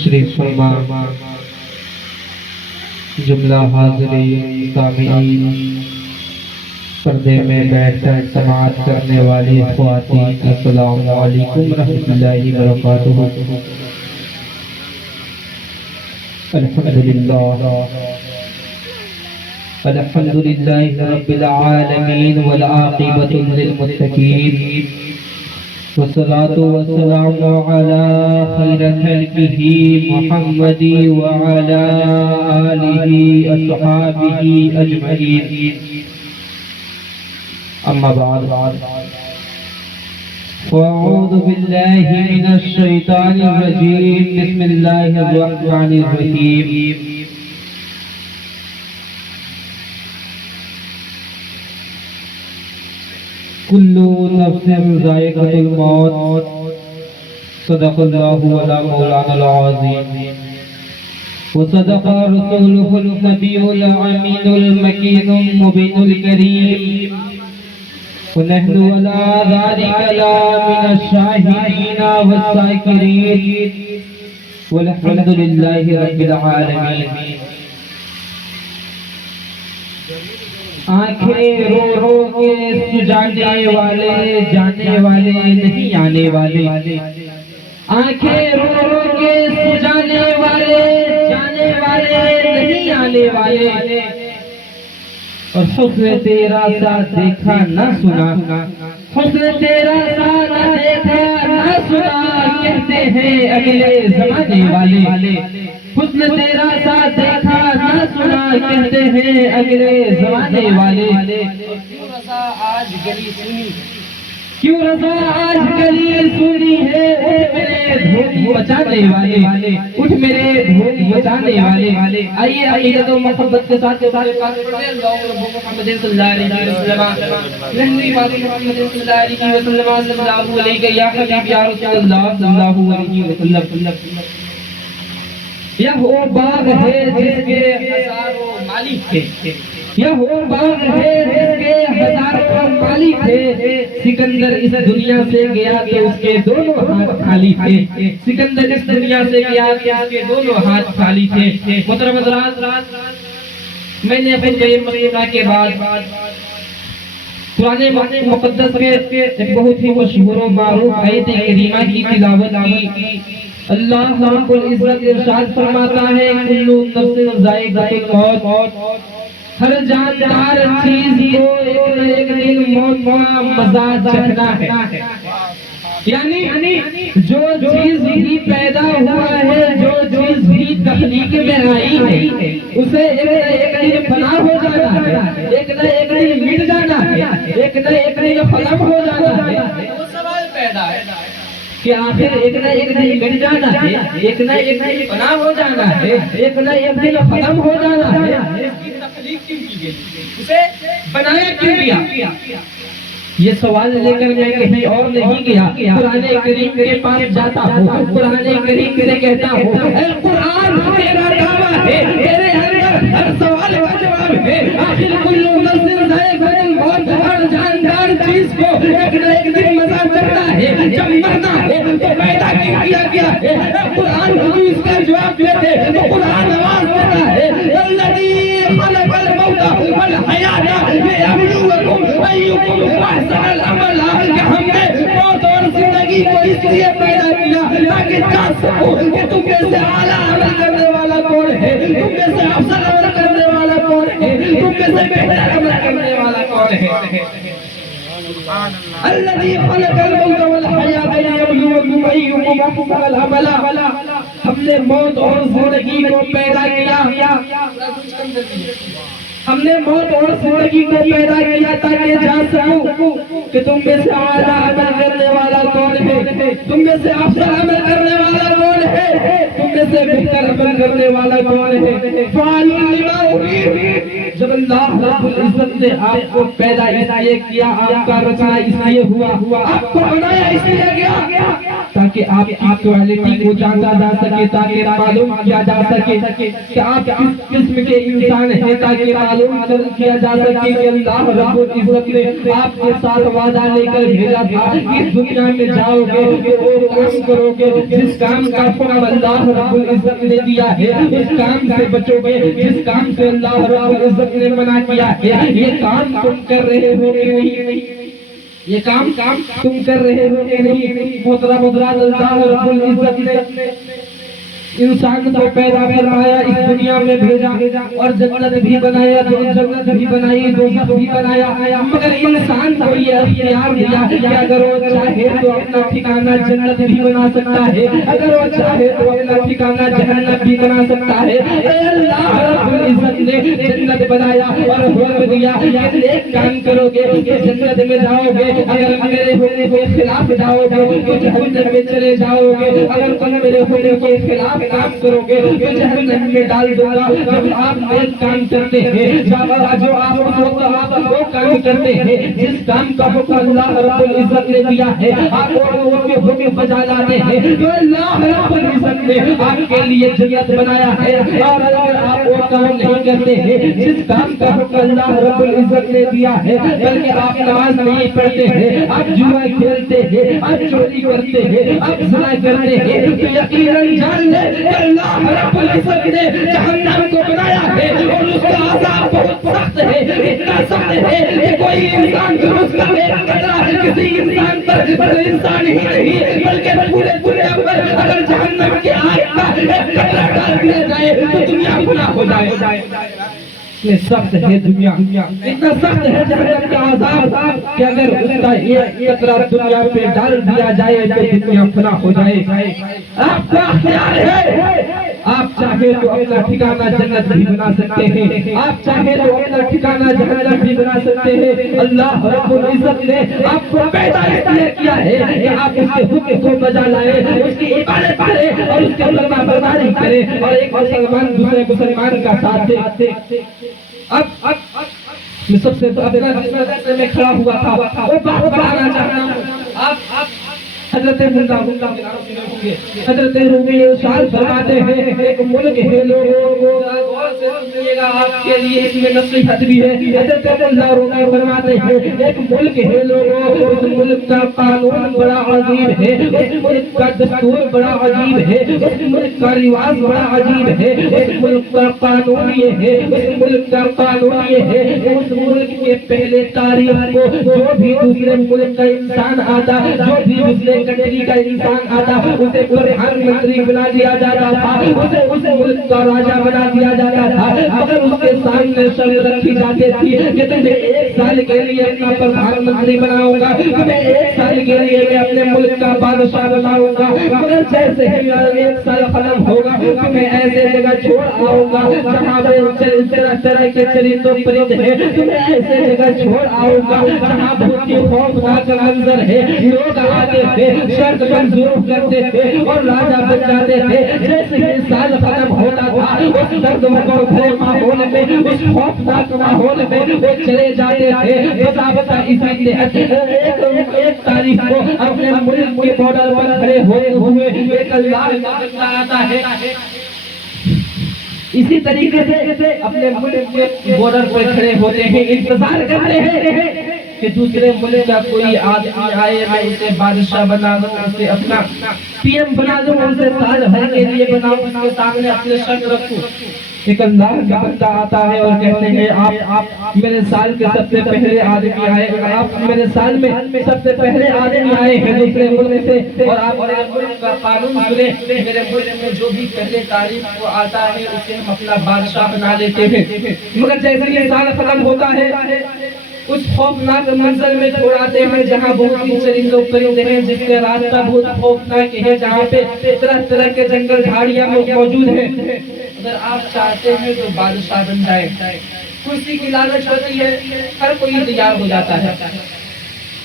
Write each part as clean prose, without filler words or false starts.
تشریف فرما جملہ حاضرین سامعین پردے میں بیٹھ کر سماعت کرنے والی خواتین السلام علیکم ورحمۃ اللہ وبرکاتہ۔ الحمدللہ رب العالمین والعاقبۃ للمتقین والصلاة والسلام على خير خلقه محمد وعلى آله وصحبه أجمعين، أما بعد فأعوذ بالله من الشيطان الرجيم، بسم الله الرحمن الرحيم۔ كل نفس ذائقة الموت، صدق الله مولانا العظيم وصدق رسوله النبي الأمين المكين المبين الكريم، ونحن على ذلك من الشاهدين والشاكرين، والحمد لله رب العالمين۔ آنکھیں رو رو کے سجانے والے جانے والے نہیں آنے والے، آنکھیں رو رو کے سجانے والے جانے والے نہیں آنے والے، اور حسن تیرا سا دیکھا نہ سنا، حسن تیرا سا نہ دیکھا نہ سنا کہتے ہیں اگلے زمانے والے، حسن تیرا سا دیکھا نہ سنا کہتے ہیں اگلے زمانے والے۔ کیوں رضا آج گلی سنی ہے، کیوں رضا آج گلی سنی ہے، اٹھ میرے دھوم بچانے والے، اٹھ میرے دھوم بچانے والے۔ آئیے عقیدت و محبت کے ساتھ پڑھیں اللہم محمد صلی اللہ علیہ وسلم، نحنی بات محمد صلی اللہ علیہ وسلم، صلی اللہ علیہ یا حبیب یا رسول اللہ صلی اللہ علیہ وسلم۔ یہ وہ باغ ہے جس کے ہزاروں مالک تھے، یہ وہ باغ ہے جس کے ہزاروں مالک تھے، سکندر اس دنیا سے گیا کہ اس کے دونوں ہاتھ خالی تھے، سکندر اس دنیا سے گیا کہ اس کے دونوں ہاتھ خالی تھے۔ محترم حضرات، میں نے خطبہ مدینہ کے بعد قرآن مقدس میں ایک بہت ہی مشہور و معروف آیت کریمہ کی تلاوت کی۔ اللہ رب العزت ارشاد فرماتا ہے کل نفس ذائقۃ الموت، ہر جاندار چیز کو ایک نہ ایک دن موت کا مزہ چکھنا ہے، یعنی جو چیز بھی پیدا ہوا ہے، جو چیز بھی تخلیق میں آئی ہے، اسے ایک نہ ایک دن فنا ہو جانا ہے، ایک نہ ایک دن مٹ جانا ہے، ایک نہ ایک دن ختم ہو جانا ہے۔ وہ سوال پیدا ہے کہ آخر ایک نہ ایک دن مٹ جانا ہے، ایک نہ ایک دن فنا ہو جانا ہے، ایک نہ ایک دن ختم ہو جانا ہے، اس کی تخلیق کیوں کی گئی، اسے بنایا کیوں گیا؟ یہ سوال لے کر میں کہیں اور نہیں گیا، قرآن کریم کے پاس جاتا ہوں، قرآن کریم سے کہتا ہوں اے قرآن تیرا دعویٰ ہے، تیرے اندر ہر سوال کا جواب ہے۔ آخر کل نفس ذائقۃ الموت، ہر جاندار چیز کو ایک نہ ایک دن مزہ چکھنا ہے، جب مرنا ہے تو پیدا کیوں کیا گیا ہے؟ قرآن کو اس کا جواب دیتے تو قرآن آواز دیتا ہے الذی خلق الموت والحیات لیبلوکم ایکم احسن العمل، کہ ہم نے موت اور زندگی کو اس لیے پیدا کیا تاکہ جان سکو کہ تم میں سے اعلیٰ عمل کرنے والا کون ہے، تم میں سے افضل عمل کرنے والا کون ہے، تم میں سے بہتر عمل کرنے والا کون ہے۔ الذي خلق الموت والحیات لیبلوکم ایکم احسن العمل، ہم نے موت اور زندگی کو پیدا کیا، ہم نے موت اور زندگی کو پیدا کیا تاکہ جان سکوں کہ تم میں سے اعلیٰ عمل کرنے والا کون ہے، تم میں سے افضل عمل کرنے والا کون ہے، تم میں سے بہتر عمل کرنے والا کون ہے۔ فعال لما اريد، جب اللہ رب العزت نے آپ کو پیدا اس لیے کیا، آپ کا رچنا اس لیے ہوا، آپ کو بنایا اس لیے گیا تاکہ آپ کی کوالٹی کو جانا جا سکے، تاکہ معلوم کیا جا سکے کہ آپ کس قسم کے انسان ہیں، تاکہ معلوم کیا جا سکے کہ اللہ رب العزت نے آپ کے ساتھ وعدہ لے کر بھیجا تھا کہ اس دنیا میں جاؤ گے، وہ کام کرو گے جس کام کا حکم اللہ رب العزت نے دیا ہے اس کام سے بچو گے جس کام سے اللہ رب العزت نے منع کیا ہے. یہ کام تم کر رہے ہو کہ نہیں؟ یہ کام تم کر رہے ہو کہ نہیں؟ محترم حضرات، اللہ رب العزت نے انسان کو پیدا فرمایا، اس دنیا میں بھیجا اور جنت بھی بنایا، جنت بھی بنائی، دوزخ بھی بنایا، مگر انسان کو یہ اختیار دیا کہ اگر وہ چاہے تو اپنا ٹھکانہ جنت بھی بنا سکتا ہے، اگر وہ چاہے تو اپنا ٹھکانہ جہنم بھی بنا سکتا ہے. اللہ رب العزت نے جنت بنایا اور حکم دیا کہ ایک کام کرو گے کہ جنت میں جاؤ گے، اگر میرے حکم کے خلاف جاؤ گے تو جہنم میں چلے جاؤ گے، اگر تم میرے حکم کے خلاف کام کرو گے تو جہنم میں ڈال دوں گا. جب آپ ایک کام کرتے ہیں، جو آپ وہ کام کرتے ہیں جس کام کا حکم اللہ رب العزت نے دیا ہے، آپ وہ حکم بجا لاتے ہیں تو اللہ رب العزت نے آپ کے لیے جنت بنایا ہے. اور اگر آپ وہ کام نہیں کرتے ہیں جس کام کا حکم اللہ رب العزت نے دیا ہے، بلکہ آپ نماز نہیں پڑھتے ہیں، آپ جوا کھیلتے ہیں، آپ چوری کرتے ہیں، آپ زنا کرتے ہیں، تو یقیناً جان لیں اللہ رب العزت نے جہنم کو بنایا ہے اور اس کا عذاب بہت سخت ہے، اتنا سخت ہے کہ کوئی انسان اس کا ایک قطرہ کسی انسان پر انسان ہی نہیں بلکہ پورے دنیا پر اگر جہنم کے آگ کا ایک قطرہ ڈال دیا جائے تو دنیا گناہ ہو جائے. اتنا سخت ہے دنیا، اتنا سخت ہے جہنم کا عذاب کہ اگر اس کا ایک قطرہ دنیا پہ ڈال دیا جائے تو دنیا فنا ہو جائے. آپ کا اختیار ہے، آپ چاہے تو اپنا ٹھکانہ جنت بھی بنا سکتے ہیں، آپ چاہے تو اپنا ٹھکانہ جہنم بھی بنا سکتے ہیں. اللہ رب العزت نے آپ کو پیدا اس لیے کیا ہے کہ آپ اس کے حکم کو بجا لائیں، اس کی عبادت کریں اور اس کے فرما برداری کریں اور ایک مسلمان دوسرے مسلمان کا ساتھ دے. اب میں سب سے اپنا میں کھڑا ہوا تھا وہ بات بتانا چاہتا ہوں. حضرت حضرت رومی ارشاد فرماتے ہیں ایک ملک ہے لوگوں غور سے سنیے گا، آپ کے لیے اس میں نصیحت بھی ہے. حضرت رومی فرماتے ہیں ایک ملک ہے لوگوں، اس ملک کا قانون بڑا عجیب ہے، اس ملک کا دستور بڑا عجیب ہے، اس ملک کا رواج بڑا عجیب ہے، اس ملک کا قانون یہ ہے، اس ملک کا قانون یہ ہے. اس ملک کے پہلے تاریخ کو جو بھی دوسرے ملک کا انسان آتا، جو بھی دوسرے کنٹری کا انسان آتا، اسے پردھان منتری بنا دیا جاتا تھا، اسے اس ملک کا راجہ بنا دیا جاتا تھا، مگر اس کے سامنے شرط رکھی جاتی تھی کہ تمہیں ایک سال کے لیے اپنا پردھان منتری بناؤں گا، تمہیں ایک سال کے لیے میں اپنے ملک کا بادشاہ بناؤں گا، مگر جیسے ہی ایک سال ختم ہوگا تمہیں ایسے جگہ چھوڑ آؤں گا جہاں پہ طرح طرح کے چرند و پرند ہیں، تمہیں ایسے جگہ چھوڑ آؤں گا جہاں بہت ہی خوفناک منظر ہے، لوگ آتے تھے، شرط منظور کرتے تھے اور راجہ بن جاتے تھے. جیسے ہی سال ختم ہوتا تھا اس درد بھرے ماحول میں، اس خوفناک ماحول میں وہ چلے جاتے تھے. بضابطہ اسی لیے ایک تاریخ کو اپنے ملک کے بارڈر پر کھڑے ہوئے ایک اللہ کا بندہ آتا ہے. اسی طریقے سے اپنے ملک کے بارڈر پر کھڑے ہوتے ہیں، انتظار کرتے ہیں کہ دوسرے ملک کا کوئی آدمی آئے، میں اسے بادشاہ بنا دوں، اسے اپنا پی ایم بنا دوں، اسے سال بھر کے لیے بناؤں، اس کے سامنے اپنے شرط رکھوں. ایک اللہ کا بندہ آتا ہے اور کہتے ہیں آپ میرے سال کے سب سے پہلے آدمی آئے، آپ میرے سال میں سب سے پہلے آدمی آئے ہیں دوسرے ملک سے، اور آپ میرے ملک کا قانون سنیں. میرے ملک میں جو بھی پہلے تاریخ کو آتا ہے اسے ہم اپنا بادشاہ بنا لیتے ہیں. مگر جیسے یہ سال ختم ہوتا ہے اس خوفناک منظر میں چھوڑاتے ہیں جہاں بہت ہی چرند و پرند ہیں، جس کے راستہ بہت خوفناک ہے، جہاں پہ طرح طرح کے جنگل جھاڑیاں موجود ہیں. اگر آپ چاہتے ہیں تو بادشاہ بن جائے، کرسی کی لالچ ہوتی ہے، ہر کوئی تیار ہو جاتا ہے.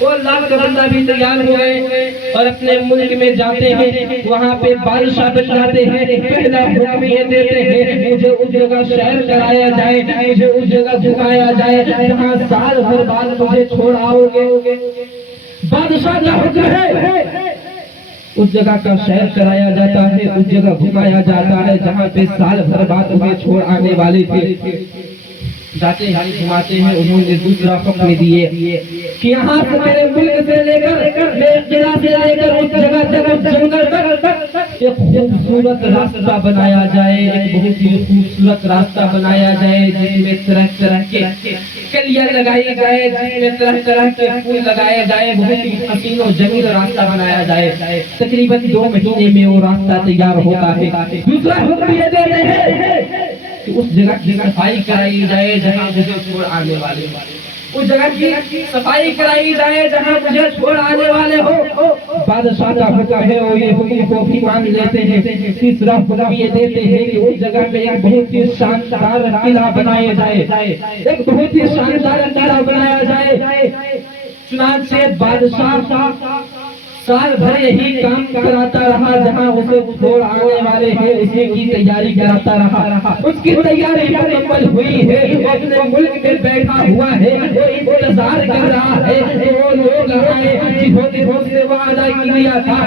وہ اللہ کا بندہ بھی تیار ہو گئے اور اپنے ملک میں جاتے ہیں، وہاں پہ بادشاہ بن جاتے ہیں. پہلا حکم یہ دیتے ہیں مجھے اس جگہ سیر کرایا جائے، مجھے اس جگہ گھمایا جائے جہاں سال بھر بعد مجھے چھوڑ آؤ گے. بادشاہ کا حکم ہے، اس جگہ کا سیر کرایا جاتا ہے، اس جگہ گھمایا جاتا ہے جہاں پہ سال بھر بعد مجھے چھوڑ آنے والے تھے. جاتے ہیں گھماتے ہیں. انہوں نے دوسرا حکم دیے کہ یہاں سے میرے ملک سے لے کر اس جگہ تک، اس جنگل تک ایک خوبصورت راستہ بنایا جائے، ایک بہت ہی خوبصورت راستہ بنایا جائے جس میں طرح طرح کے کلیاں لگائی جائے، جس میں طرح طرح کے پھول لگائے جائے، بہت ہی حسین و جمیل راستہ بنایا جائے۔ تقریباً 2 مہینے میں وہ راستہ تیار ہوتا ہے۔ دوسرا حکم یہ دیتے ہیں کہ اس جگہ کی صفائی کرائی جائے جہاں مجھے چھوڑ آنے والے، اس جگہ کی صفائی کرائی جائے جہاں مجھے چھوڑ آنے والے ہو۔ بادشاہ کا حکم ہے اور یہ حکم کو بھی مان لیتے ہیں۔ تیسرا حکم یہ دیتے ہیں کہ اس جگہ میں ایک بہت ہی شاندار قلعہ بنایا جائے، ایک بہت ہی شاندار قلعہ بنایا جائے۔ چنانچہ بادشاہ سال بھر یہی کام کراتا رہا، جہاں اسے چھوڑ آنے والے ہیں اسی کی تیاری کراتا رہا۔ اس کی تیاری مکمل ہوئی ہے، اپنے ملک میں بیٹھا ہوا ہے، وہ انتظار کر رہا ہے وہ لوگ آئے جنہوں نے مجھ سے وعدہ کیا تھا،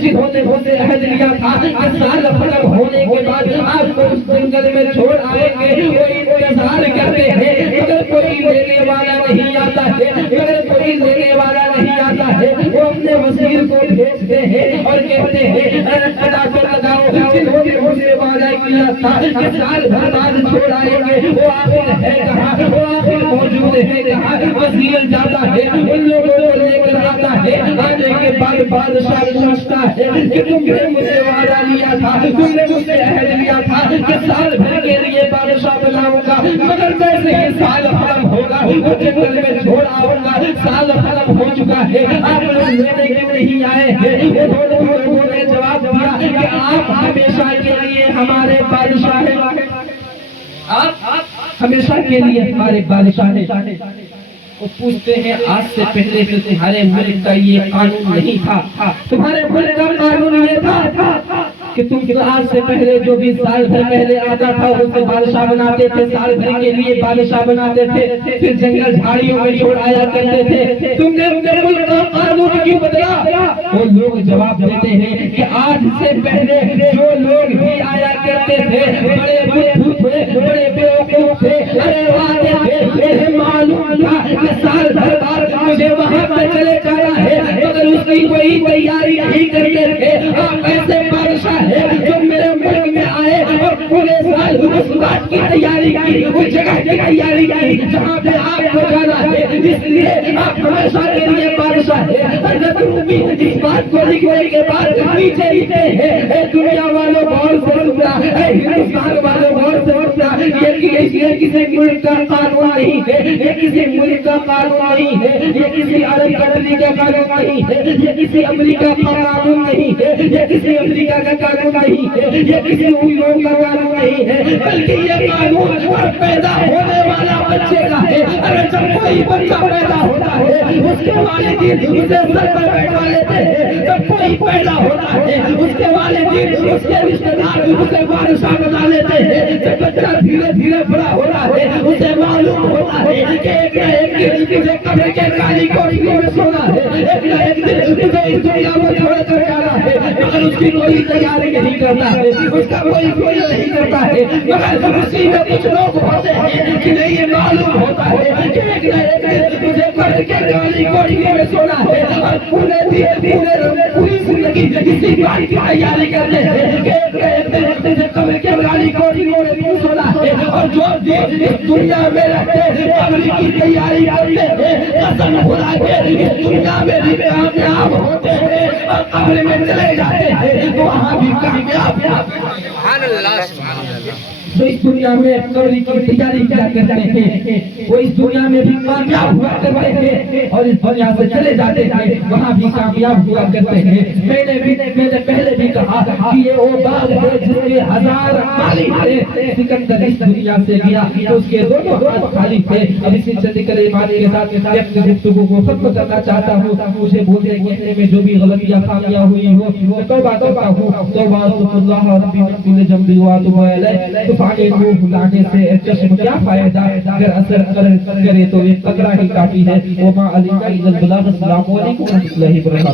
جنہوں نے مجھ سے عہد لیا تھا کہ سال ختم ہونے کے بعد آپ کو اس جنگل میں چھوڑ آئیں گے۔ وہ انتظار کرتے ہیں، اگر کوئی لینے والا نہیں آتا ہے، اگر کوئی لینے والا نہیں آتا ہے، وہ اپنے وزیر کو بھیجتے ہیں اور کہتے ہیں خدا کو لگاؤ جنہوں نے مجھ سے وعدہ کیا تھا کہ سال بھر بعد چھوڑ آئیں گے، وہ آخر ہے کہاں، وہ آخر موجود ہے کہاں۔ وزیر جاتا ہے، ان لوگوں کو لے کر آتا ہے، آنے کے بعد بادشاہ پوچھتا ہے کہ تم نے مجھ سے وعدہ لیا تھا، تم نے مجھ سے عہد لیا تھا کہ سال بھر کے لیے بادشاہ بناؤں گا، مگر جیسے ہی سال ختم ہوگا وہ جنگل میں چھوڑ آؤں گا۔ سال ختم ہو چکا ہے، آپ لوگ لینے کیوں نہیں آئے ہیں؟ انہوں نے جواب دیا کہ آپ ہمیشہ کے لیے ہمارے بادشاہ ہیں، آپ ہمیشہ کے لیے ہمارے بادشاہ ہیں۔ وہ پوچھتے ہیں آج سے پہلے تو تمہارے ملک کا یہ قانون نہیں تھا، تمہارے ملک کا قانون یہ تھا کہ تم آج سے پہلے جو بھی سال بھر پہلے آتا تھا اسے بادشاہ بناتے تھے، سال بھر کے لیے بادشاہ بناتے تھے، پھر جنگل جھاڑیوں میں چھوڑ آیا کرتے تھے، تم نے اپنے ملک کا قانون کیوں بدلا؟ وہ لوگ جواب دیتے ہیں کہ آج سے پہلے جو لوگ بھی آیا کرتے تھے بڑے بدھو تھے، بڑے بیوقوف تھے، ارے آتے تھے، انہیں معلوم تھا کہ سال بھر بعد مجھے وہاں پہ چلے جانا ہے، مگر اس کی کوئی تیاری نہیں کرتے تھے۔ آپ ایسے بادشاہ جو میرے ملک میں آئے اور پورے سال اس بات کی تیاری کی، اس جگہ کی تیاری کی جہاں پہ آپ کو جانا ہے، اس لیے آپ ہمیشہ کے لیے بادشاہ ہیں۔ حضرت رومی اس بات کو لکھنے کے بعد پیچھے لکھتے ہیں اے دنیا والوں غور سے سننا، اے ہندوستان والوں غور سے سننا، یہ کسی ملک کا قانون نہیں ہے، یہ کسی ملک کا قانون نہیں ہے، یہ کسی عرب کنٹری کا قانون نہیں ہے، یہ کسی امریکہ کا قانون نہیں ہے، یہ کسی امریکہ کا قانون نہیں ہے، یہ کسی لوگوں کا قانون نہیں ہے، بلکہ یہ قانون اور پیدا ہونے والا بچے کا ہے۔ اگر جب کوئی بچہ پیدا ہوتا ہے اس کے والدین اسے سر پر بیٹھا لیتے ہیں، جب کوئی پیدا ہوتا ہے اس کے والدین اس کے رشتہ دار اسے بادشاہ بنا لیتے ہیں۔ جب بچہ دھیرے دھیرے بڑا ہوتا ہے اسے معلوم ہوتا ہے کہ ایک نہ ایک دن تجھے قبر کے کالی کوٹھیوں میں سونا ہے، ایک نہ ایک دن تجھے اس دنیا میں چھوڑ کر جانا ہے، مگر اس کی کوئی تیاری نہیں کرتا ہے، اس کا کوئی فکر نہیں کرتا ہے، مگر اسی میں کچھ لوگ ہوتے ہیں کہ نہیں یہ معلوم ہوتا ہے کہ ایک نہ ایک دن تجھے قبر کے کالی کوٹھیوں میں سونا ہے، اور پوری زندگی اسی بات کی تیاری کرتے ہیں کہ ایک نہ ایک دن تجھے قبر کے کالی کوٹھیوں میں سونا ہے۔ اور جو اس دنیا میں رہتے قبر کی تیاری کرتے ہیں، قسم خدا کے اس دنیا میں بھی کامیاب ہوتے ہیں اور قبر میں چلے جاتے ہیں تو وہاں بھی کامیاب جو اس دنیا میں قبر کی تیاری کیا کرتے ہیں وہ اس دنیا میں بھی کامیاب ہوا کرتے ہیں اور اس دنیا سے چلے جاتے ہیں وہاں بھی کامیاب ہوا کرتے ہیں۔ میں نے پہلے بھی کہا کہ یہ وہ باغ ہے جس کے 1000 مالی تھے، سکندر اس دنیا سے گیا تو اس کے دونوں ہاتھ خالی تھے۔ اب اسی چند کلمات کے ساتھ اپنی گفتگو کو ختم کرنا چاہتا ہوں۔ مجھے بولنے کہنے میں جو بھی غلطیاں خامیاں ہوئی ہو میں توبہ کرتا ہوں، توبہ اللہ ربی من کل ذنب واتوب الیہ۔ طوفان روح لانے سے چشم کیا فائدہ، اگر اثر کرے تو ایک قطرہ ہی کافی ہے۔ وما علیک الا البلاغ۔ السلام علیکم ورحمۃ اللہ وبرکاتہ۔